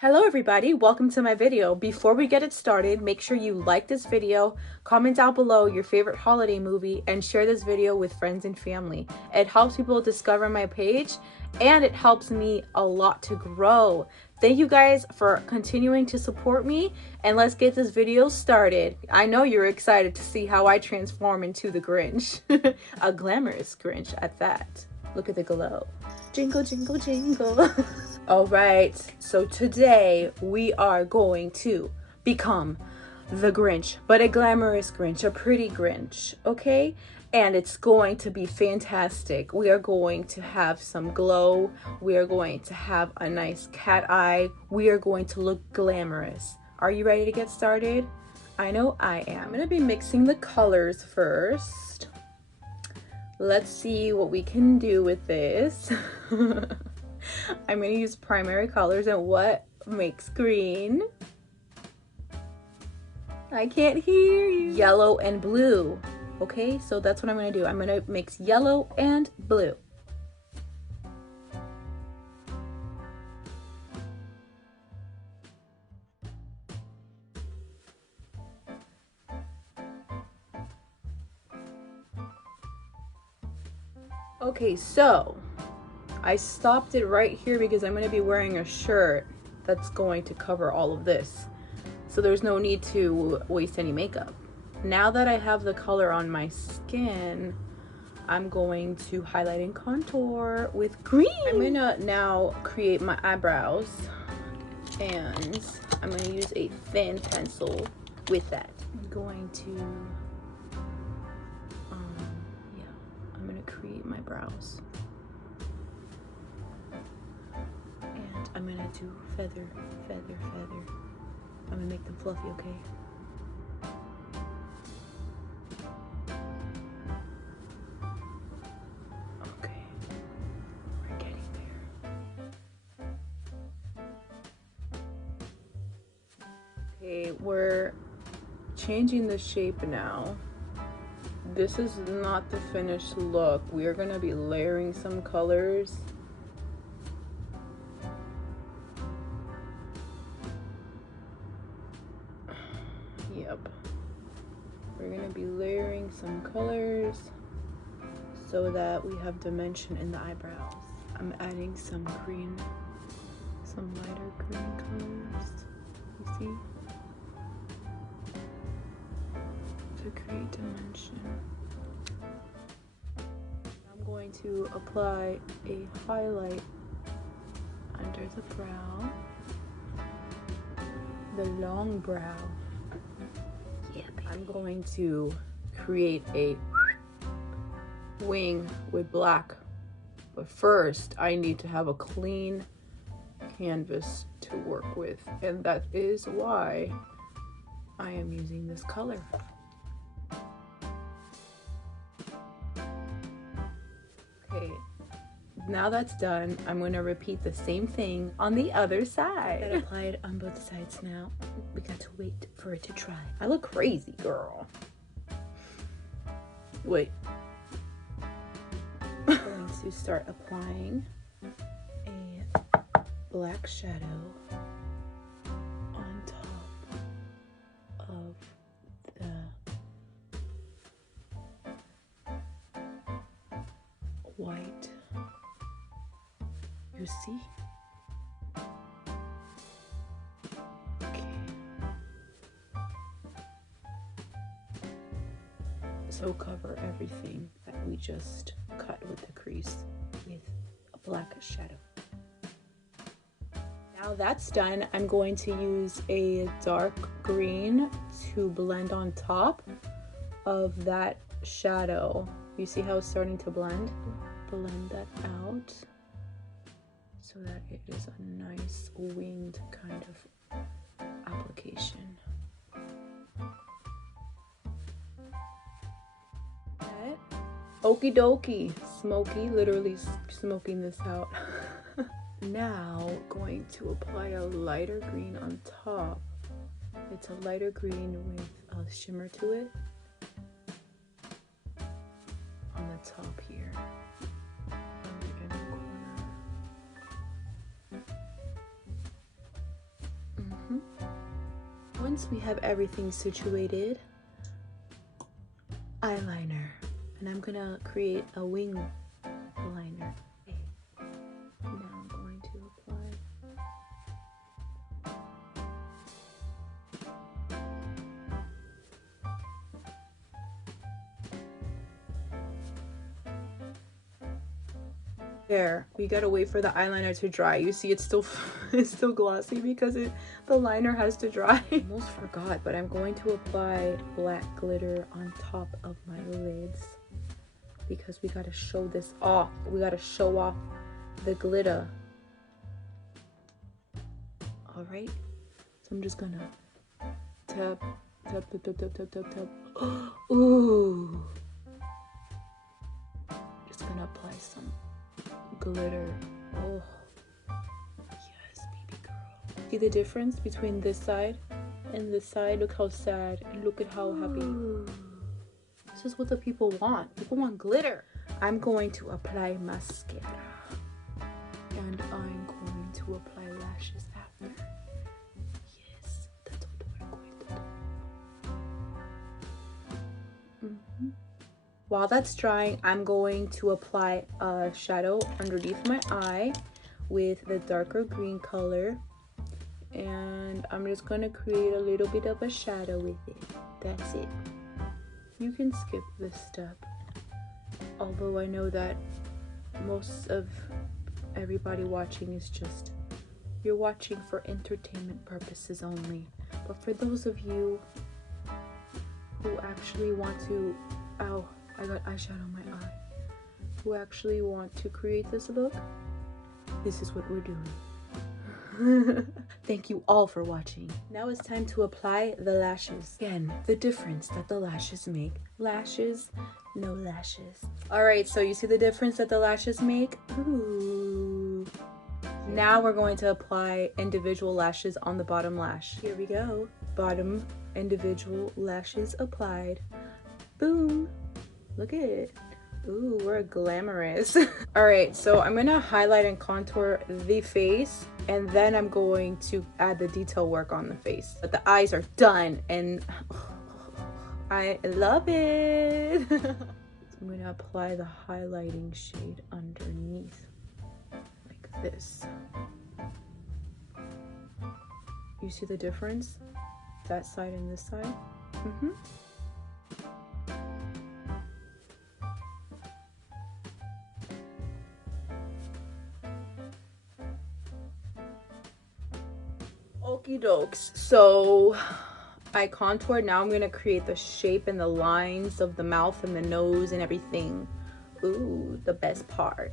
Hello everybody, welcome to my video. Before we get it started, make sure you like this video, comment down below your favorite holiday movie, and share this video with friends and family. It helps people discover my page, and it helps me a lot to grow. Thank you guys for continuing to support me, and let's get this video started. I know you're excited to see how I transform into the Grinch. A glamorous Grinch at that. Look at the glow. Jingle, jingle, jingle. All right, so today we are going to become the Grinch, but a glamorous Grinch, a pretty Grinch, okay? And it's going to be fantastic. We are going to have some glow. We are going to have a nice cat eye. We are going to look glamorous. Are you ready to get started? I know I am. I'm gonna be mixing the colors first. Let's see what we can do with this. I'm going to use primary colors and what makes green. I can't hear you. Yellow and blue. Okay, so that's what I'm going to do. I'm going to mix yellow and blue. Okay, so I stopped it right here because I'm going to be wearing a shirt that's going to cover all of this. So there's no need to waste any makeup. Now that I have the color on my skin, I'm going to highlight and contour with green. I'm going to now create my eyebrows, and I'm going to use a thin pencil with that. I'm going to create my brows. And I'm gonna do feather, feather, feather. I'm gonna make them fluffy, okay? Okay, we're getting there. Okay, we're changing the shape now. This is not the finished look. We are gonna be layering some colors. Yep. We're gonna be layering some colors so that we have dimension in the eyebrows. I'm adding some green, some lighter green colors. You see? To create dimension. I'm going to apply a highlight under the brow, the long brow. Yeah, baby. I'm going to create a wing with black, but first I need to have a clean canvas to work with, and that is why I am using this color. Okay, now that's done, I'm going to repeat the same thing on the other side. I applied on both sides now. We got to wait for it to dry. I look crazy, girl. Wait. I'm going to start applying a black shadow on top of the white. You see? Okay. So cover everything that we just cut with the crease with a black shadow. Now that's done, I'm going to use a dark green to blend on top of that shadow. You see how it's starting to blend? Blend that out so that it is a nice winged kind of application. Okie dokie, smoky, literally smoking this out. Now going to apply a lighter green on top. It's a lighter green with a shimmer to it on the top here. On the inner corner. once we have everything situated, eyeliner. And I'm gonna create a wing liner. Okay. Now I'm going to apply. There, we gotta wait for the eyeliner to dry. You see it's still it's still glossy because the liner has to dry. I almost forgot, but I'm going to apply black glitter on top of my lids because we gotta show this off. We gotta show off the glitter. All right, so I'm just gonna tap, tap, tap, tap, tap, tap, tap, tap. Ooh, just gonna apply some glitter. Oh yes, baby girl. See the difference between this side and this side? Look how sad and look at how happy. Ooh. This is what the people want. People want glitter. I'm going to apply mascara and I'm going to apply lashes after. Yes, that's what we're going to do. While that's drying, I'm going to apply a shadow underneath my eye with the darker green color. And I'm just going to create a little bit of a shadow with it. That's it. You can skip this step. Although I know that most of everybody watching is just, you're watching for entertainment purposes only. But for those of you who actually want to, ow, I got eyeshadow on my eye, who actually want to create this look, this is what we're doing. Thank you all for watching. Now it's time to apply the lashes. Again, the difference that the lashes make. Lashes, no lashes. All right, so you see the difference that the lashes make? Ooh. Now we're going to apply individual lashes on the bottom lash. Here we go. Bottom individual lashes applied. Boom. Look at it. Ooh, we're glamorous. All right, so I'm gonna highlight and contour the face, and then I'm going to add the detail work on the face. But the eyes are done, and I love it. So I'm gonna apply the highlighting shade underneath, like this. You see the difference? That side and this side? Okie dokes. So I contoured. Now I'm going to create the shape and the lines of the mouth and the nose and everything. Ooh, the best part.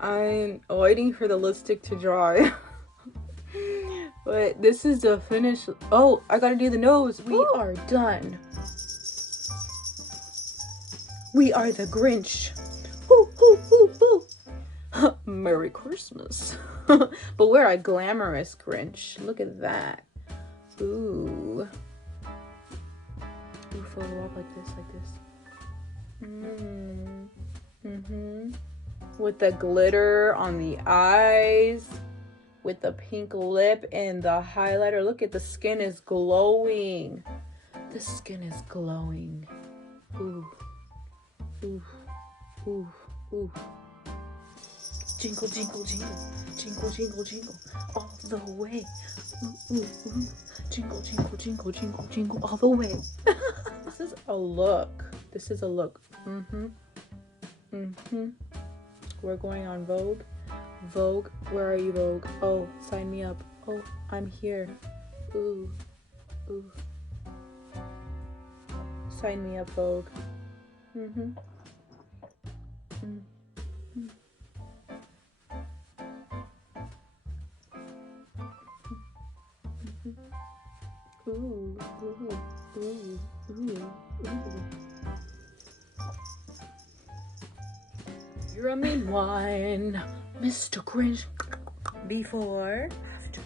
I'm waiting for the lipstick to dry. But this is the finish. Oh, I gotta do the nose. We are done. We are the Grinch. Hoo, hoo, hoo, hoo. Merry Christmas. But we're a glamorous Grinch. Look at that. Ooh. Ooh, photo up like this, With the glitter on the eyes. With the pink lip and the highlighter. Look at the skin is glowing. The skin is glowing. Ooh. Ooh. Ooh. Ooh. Jingle, jingle, jingle. Jingle, jingle, jingle. All the way. Ooh, ooh, ooh. Jingle, jingle, jingle, jingle, jingle. All the way. This is a look. This is a look. We're going on Vogue. Vogue, where are you, Vogue? Oh, sign me up. Oh, I'm here. Ooh, ooh. Sign me up, Vogue. Ooh, ooh, ooh, ooh, ooh. You're a mean one, Mr. Grinch. Before, after.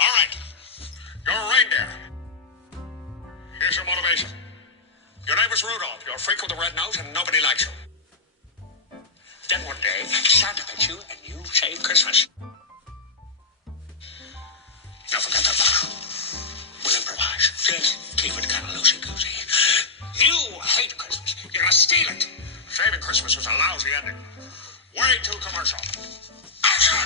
All right, you're a reindeer. Here's your motivation. Your name is Rudolph. You're a freak with a red nose and nobody likes you. Then one day, Santa picks you and you save Christmas. Now forget that part. We'll improvise. Just keep it kind of loosey-goosey. You hate Christmas. You're gonna steal it. Saving Christmas was a lousy ending. Way too commercial. Action!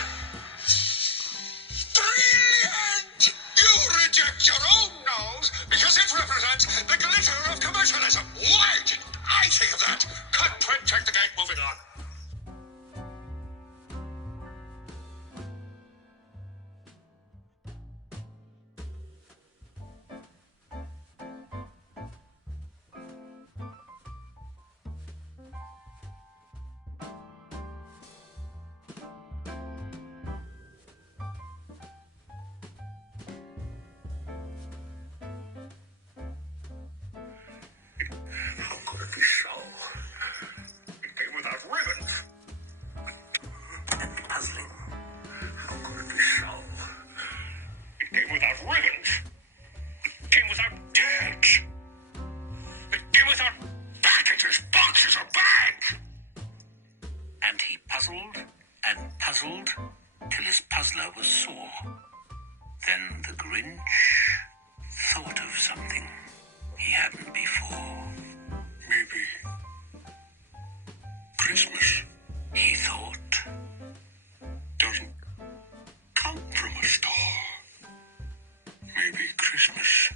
Brilliant! You reject your own nose because it represents the glitter of commercialism. Why didn't I think of that? Cut, print, check the gate, moving on. How could it be so? It came without ribbons. And puzzling. How could it be so? It came without ribbons. It came without tags. It came without packages, boxes, or bags. And he puzzled and puzzled till his puzzler was sore. Then the Grinch thought of something he hadn't before. Maybe Christmas, he thought, doesn't come from a store. Maybe Christmas